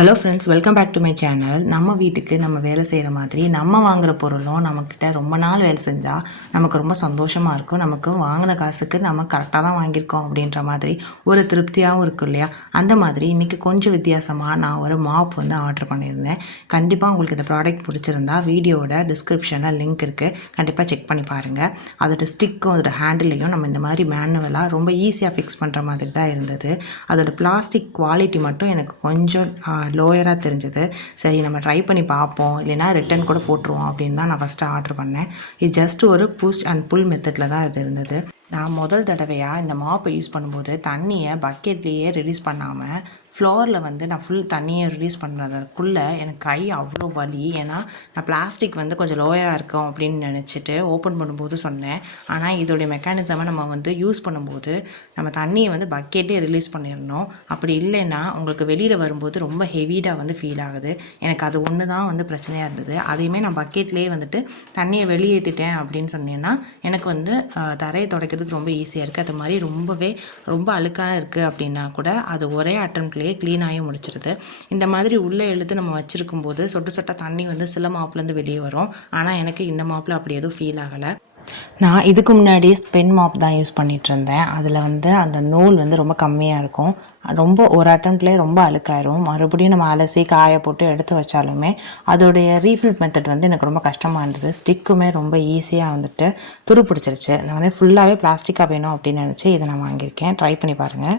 Hello friends, welcome back to my channel. நம்ம வீட்டுக்கு நம்ம வேலை செய்கிற மாதிரி நம்ம வாங்குகிற பொருளும் நம்மக்கிட்ட ரொம்ப நாள் வேலை செஞ்சால் நமக்கு ரொம்ப சந்தோஷமாக இருக்கும். நமக்கு வாங்கின காசுக்கு நம்ம கரெக்டாக தான் வாங்கியிருக்கோம் அப்படின்ற மாதிரி ஒரு திருப்தியாகவும் இருக்கும் இல்லையா? அந்த மாதிரி இன்றைக்கி கொஞ்சம் வித்தியாசமாக நான் ஒரு மாப் வந்து ஆர்டர் பண்ணியிருந்தேன். கண்டிப்பாக உங்களுக்கு இந்த ப்ராடக்ட் பிடிச்சிருந்தா வீடியோவோட டிஸ்கிரிப்ஷனில் லிங்க் இருக்குது, கண்டிப்பாக செக் பண்ணி பாருங்கள். அதோட ஸ்டிக்கும் அதோட ஹேண்டிலையும் நம்ம இந்த மாதிரி மேனுவலாக ரொம்ப ஈஸியாக ஃபிக்ஸ் பண்ணுற மாதிரி தான் இருந்தது. அதோட பிளாஸ்டிக் குவாலிட்டி மட்டும் எனக்கு கொஞ்சம் லோயராக தெரிஞ்சது. சரி, நம்ம ட்ரை பண்ணி பார்ப்போம், இல்லைனா ரிட்டன் கூட போட்டுருவோம் அப்படின்னு தான் நான் ஃபஸ்ட்டு ஆர்டர் பண்ணேன். இது ஜஸ்ட் ஒரு புஷ் அண்ட் புல் மெத்தடில் தான் இது இருந்தது. நான் முதல் தடவையாக இந்த மாப்பை யூஸ் பண்ணும்போது தண்ணியை பக்கெட்லேயே ரிலீஸ் பண்ணாமல் ஃப்ளோரில் வந்து நான் ஃபுல் தண்ணியை ரிலீஸ் பண்ணுறதுக்குள்ளே எனக்கு கை அவ்வளோ வலி. ஏன்னா நான் பிளாஸ்டிக் வந்து கொஞ்சம் லோயராக இருக்கும் அப்படின்னு நினச்சிட்டு ஓப்பன் பண்ணும்போது சொன்னேன். ஆனால் இதோடைய மெக்கானிசமை நம்ம வந்து யூஸ் பண்ணும்போது நம்ம தண்ணியை வந்து பக்கெட்டே ரிலீஸ் பண்ணிடணும். அப்படி இல்லைன்னா உங்களுக்கு வெளியில் வரும்போது ரொம்ப ஹெவியாக வந்து ஃபீல் ஆகுது. எனக்கு அது ஒன்று தான் வந்து பிரச்சனையாக இருந்தது. அதையுமே நான் பக்கெட்லேயே வந்துட்டு தண்ணியை வெளியேற்றிட்டேன் அப்படின்னு சொன்னேன்னா எனக்கு வந்து தரையை துடைக்கிறதுக்கு ரொம்ப ஈஸியாக இருக்குது. அது மாதிரி ரொம்ப அழுக்காக இருக்குது அப்படின்னா கூட அது ஒரே அட்டம்ப்ட்லேயே க்ளீனாகி முடிச்சிருது. இந்த மாதிரி உள்ளே இழுத்து நம்ம வச்சுருக்கும் போது சொட்டு சொட்ட தண்ணி வந்து சில மாப்லேருந்து வெளியே வரும். ஆனால் எனக்கு இந்த மாப்பில் அப்படி எதுவும் ஃபீல் ஆகலை. நான் இதுக்கு முன்னாடி ஸ்பென் மாப் தான் யூஸ் பண்ணிகிட்டு இருந்தேன். அதில் வந்து அந்த நூல் வந்து ரொம்ப கம்மியாக இருக்கும். ரொம்ப ஒரு அட்டம்ப்ட்லேயே ரொம்ப அழுக்காயிரும். மறுபடியும் நம்ம அலசி காய போட்டு எடுத்து வச்சாலுமே அதோடைய ரீஃபில் மெத்தட் வந்து எனக்கு ரொம்ப கஷ்டமாக இருந்தது. ஸ்டிக்குமே ரொம்ப ஈஸியாக வந்துட்டு துரு பிடிச்சிருச்சு. நான் வந்து ஃபுல்லாகவே பிளாஸ்டிக்காக வேணும் அப்படின்னு நினச்சி இதை நான் வாங்கியிருக்கேன். ட்ரை பண்ணி பாருங்கள்.